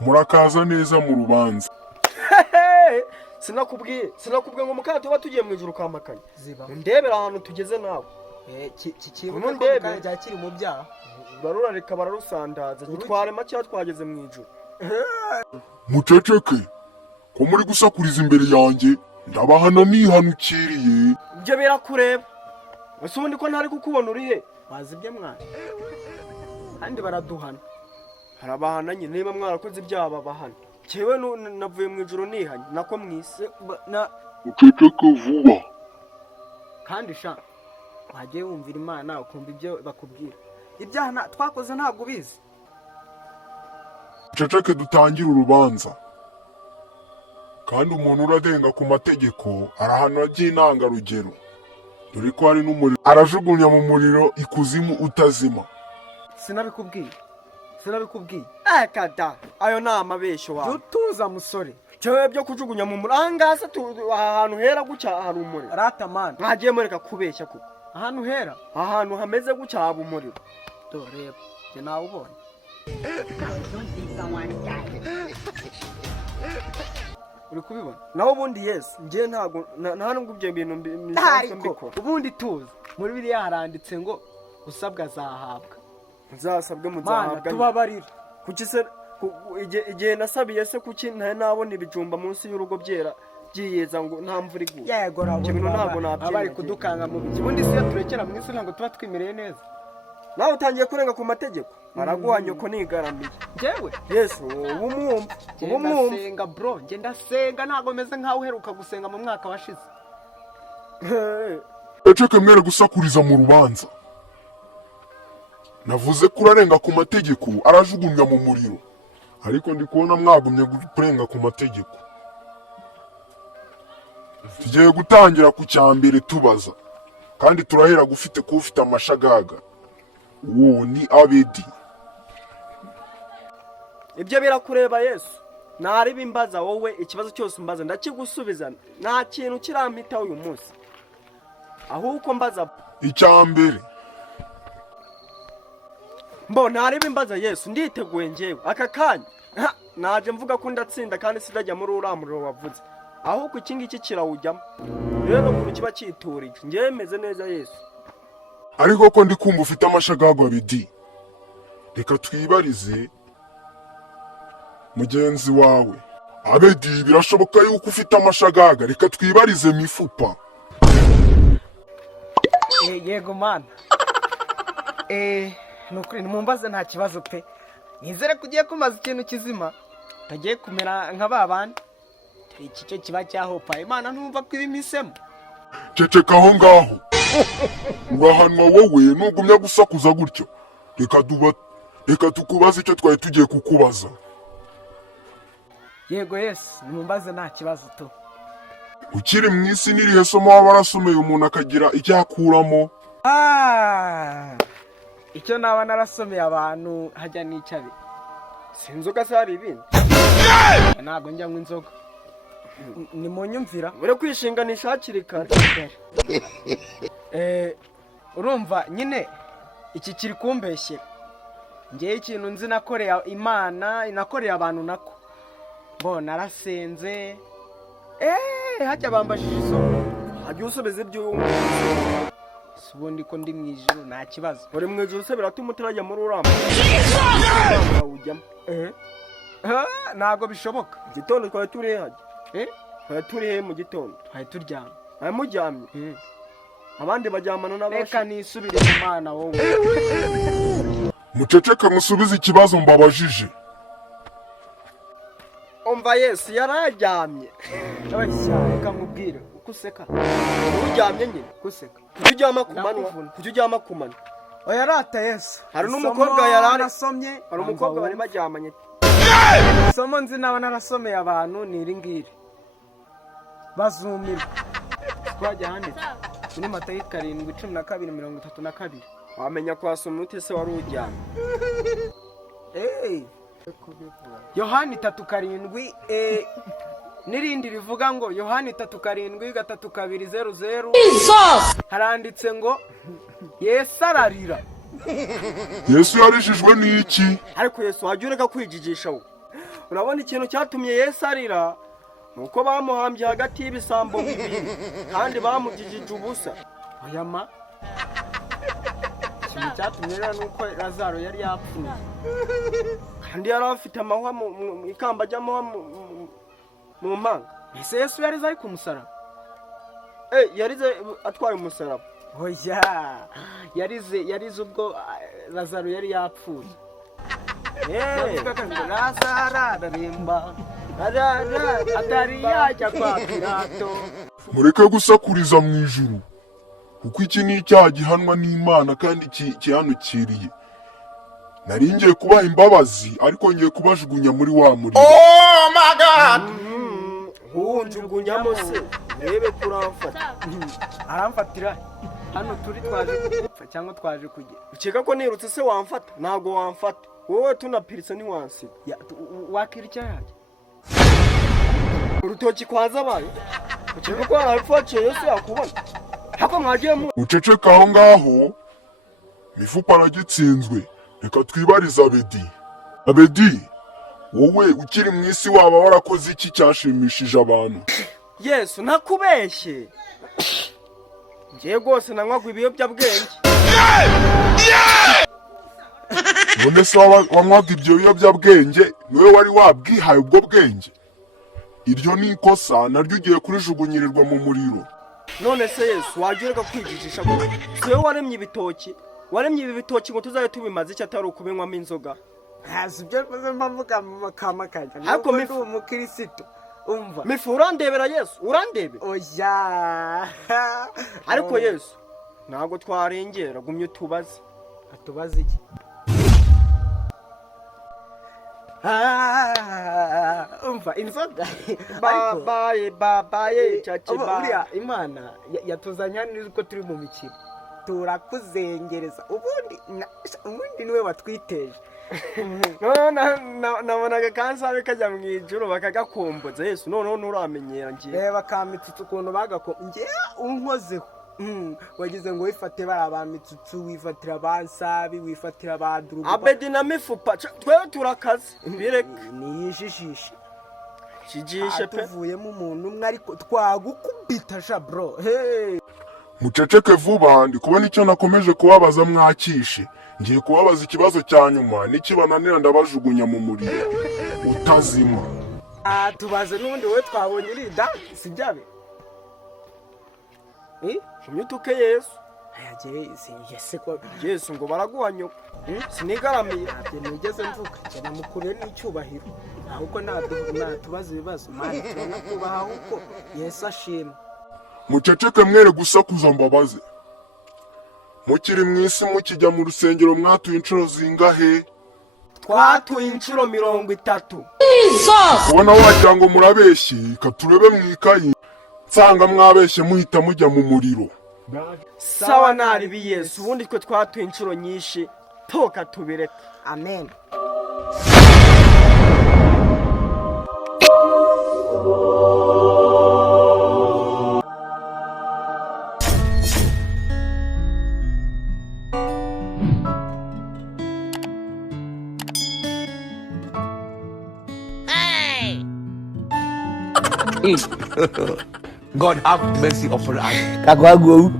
Murakaza neza mu rubanza. Sinakubwiye ngo mukanya tuba tugiye mu ijuru kwa makanya. Ndebera ahantu tugeze nawe. Kikibuka ko mukanya cyakiri mu byaha. Barurareka bararusandaza. Gitware make twageze mu ijuru. Muceceke. Ko muri gusakuriza imbere yanjye ndabahana nihanukiriye. Ibyo birakureba. Ese ubundi ko ntari kukubona uri he? Bazibye mwana. Kandi baraduhana. Harabahana nyine niba mwarakoze ibyaha babahana. Cyewe navuye mu ijuru nihanye nako mwise Muceceke vuba. Kandi sha wagiye wumvira Imana ukumva ibyo bakubwira. Ibyaha twakoze ntabwo bizi. Muceceke dutangire urubanza. Kandi umuntu uradenga ku mategeko arahanwa by'intangarugero. Dore ko hari n'umuriro arajugunya mu muriro ikuzimu utazima. Sinabikubwiye. Kada ayo ni amabesho wawe. Tutuza musore. Cyewe byo kujugunya mu muriro angase ahantu hera gucya hari umuriro. Rata man. Mwagiye mureka kubeshya kuko. Ahantu hera. Ahantu hameze gucya haba umuriro. Dore je nawe ubonye. Uri kubibona? Naho ubundi yes, ngiye ntago nta nubwo ibyo bintu mbikora. Ubundi tuza. Muri biriya haranditse ngo usabwa azahabwa. Nzasabwe muzahabwa. Tubabarira. Kuki se igihe nasabiye se kuki nabona ibijumba munsi y'urugo byera byiyeza ngo nta mvura iguye. Yego rabo. Ibintu ntago nabyemera. Abari kudukanga mu biki. Ubundi se turekera mu isi ntabwo tuba twimereye neza. Nawe utangiye kurenga ku mategeko. Baraguhanye ko nigaramiye. Jewe? Yesu, ubumwumva. Ndasenga bro, nge ndasenga ntago meze nkaho uheruka gusenga mu mwaka washize. Muceceke mwere gusakuriza mu rubanza. Navuze ko urarenga ku mategeko arajugunya mu muriro. Ariko ndi kubona mwagumye kurenga ku mategeko. Tugiye gutangira ku cyambere tubaza. Kandi turahera gufite ko ufite amashagaga. Uwo ni Abedi. Ibyo birakureba Yesu. Nari bimbaza wowe ikibazo cyose mbaza ndakigusubiza. Nta kintu kirampita uyu munsi. Ahubwo mbaza icyambere. Nari bimbaza Yesu nditeguye ngewe. Aka kanya naje mvuga ko ndatsinda kandi sidajya muri uramuriro wavuze. Ahubwo iki ngiki kirawujyamo. Rero ku kiba cyiturije. Ngewe meze neza Yesu. Ariko ko ndi kumva ufite amashagaga Abedi. Reka twibarize mugenzi wawe. Abedi birashoboka yuko ufite amashagaga. Reka twibarize mifupa. Yego man. Nukuri numbaze nta kibazo pe. Nizere kugiye kumaza ikintu kizima. Tagiye kumera nka babandi. Iki cyo kiba cyahopa. Imana ntumva ko ibimisemo. Ceceka aho ngaho. Urahanwa wowe nugumya gusakuza gutyo. Reka tukubaze icyo twari tugiye kukubaza. Yego yes, numbaze nta kibazo to. Ukiri mu isi nirihe somo waba warasomeye umuntu akagira icyo akuramo? Icyo naba narasomeye abantu hajya n'icyabi. Sinzoga sari ibindi. Ntabwo njya ngo inzoga. Ni mu nyumvira. Ure kwishinganisha hakiri kare. Urumva nyine iki kiri kumbeshyera. Ngiye ikintu nzi nakoreye Imana, nakoreye abantu nako. Narasenze. Hajya bambashije isomo. Hajya usobeze ibyo ubundi ko ndi mu ijuru nta kibazo. Uri mu ijuru se biratuma utarajya muri uramba. Ntabwo bishoboka. Igitondo twari turi hajya. Twari turi mu gitondo. Twari turyamye. Muryamye. Abandi bajyamana n'abashi. Reka nisubire mu Mana wowe. Muceceke musubize ikibazo mbabajije. Umva Yesu yarajyamye. Reka nkubwire uko useka. Uryamye nyine kuseka. Kuryama kumanwa. Kuryama kumanwa. Oya rata Yesu. Hari n'umukobwa yarasomye. Hari umukobwa bari bajyamanye. Somo nzi nawe narasomeye abantu ni iringiri. Bazumirwa. Twajya handitse. Ni Matayo 7:12-32. Wamenya kwasoma ute se wari uryamye? Yohani 3:7 n'irindi rivuga ngo Yohani 3:7-2:00 haranditse ngo Yesu ararira. Yesu yarijijwe n'iki? ariko Yesu wajya ureka kwijijisha we. Urabona ikintu cyatumye Yesu arira nuko bamuhambye hagati y'ibisambo bibiri kandi bamujijije ubusa. Oyama ikintu cyatumye rero nuko Lazaro yari yapfuye kandi yari afite amahwa mu ikamba ry'amahwa mu mpanga. ese Yesu yarize ari ku musaraba? Yarize atwaye umusaraba. Oya yarize ubwo Lazaro yari yapfuye. Lazaro araremba atari yajya kwa Pilato. Mureke gusakuriza mu ijuru, kuko iki ni icyaha gihanwa n'Imana kandi kihanukiriye. Nari ngiye kubaha imbabazi ariko ngiye kubajugunya muri wa muriro. Oh my God! Hunjugunyamo se rebe kuramfata. Aramfatira hano turi twaje gupfa cyangwa twaje kujya. Ukeka ko nirutse se wamfata? Ntago wamfata. Wowe tunapiritse ntiwansiga. Wakira icyaha? Urutoki kwaza abaye. Ukeka ko arapfaciye Yesu yakubona? Hako mwagiye mu uceceka aho ngaho, mifupa aragitsinzwe. Reka twibariza Abedi, wowe ukiri mu isi waba warakoze iki cyashimishije abantu? Yesu nakubeshye. Ngiye rwose nanywaga ibiyobyabwenge. None se wanywaga ibyo biyobyabwenge niwe wari wabwihaye ubwo bwenge? Iryo ni ikosa naryo ugiye kurijugunyirirwa mu muriro. None se Yesu wajya ureka kwijijisha ngo siwe waremye ibitoki? Waremye ibi bitoki ngo tuzaye tubimaze icyo atari ukubinywamo inzoga? Hasi byo mvuga mu makama kajya. Ariko ndi umukristo. Umva. Mifu urandebera Yesu, urandebe. Oya. Ariko Yesu ntago twarengera gumye utubaze. Atubaze iki? Umva inzoga. Babaye chachiba. Uriya Imana yatuzanya niziko turi mu mikino. Turakuzengereza ubundi niwe watwiteje. Nabonaga kansabe kajya mu ijuru bakagakomboza Yesu none nuramenyera ngiye. Reba kamitsutsu kuntu bagakomboje unkozeho. Wagize ngo wifate barabamitsutsu wifatira abansabi wifatira abandurugo. Abedi na mifupa twewe turakaze imbireke niyijijishe. Kijishe pe tuvuyemo umuntu umwe ariko twagukubita sha bro. Hey. Muceceke vuba ndi kubona icyo nakomeje kubabaza mwakishe. Ngiye kubabaza ikibazo cya nyuma nikibananira ndabajugunya mu muriro utazima. Tubaze n'undi we twabonye irida sibyabe. Umyutuke Yesu. Yese ko Yesu ngo baraguhanyuka. Sinigaramiye ate nigeze mvuga cyane mukure n'icyubahiro. Ahubwo natubaza ibibazo mani tunakubaha uko Yesu ashima. Muceceke mwere gusakuza mbabaze. Mukiri mu isi mukijya mu rusengero mwatuye inshuro zingahe? Twatuye inshuro 30. Ubona wagira ngo murabeshye katurebe mu ikayi. Nsanga mwabeshye muhita mujya mu muriro. Sawa nari bi Yesu ubundi twe twatuye inshuro nyinshi toka tubireka. Amen. God have mercy upon us. Kagwago.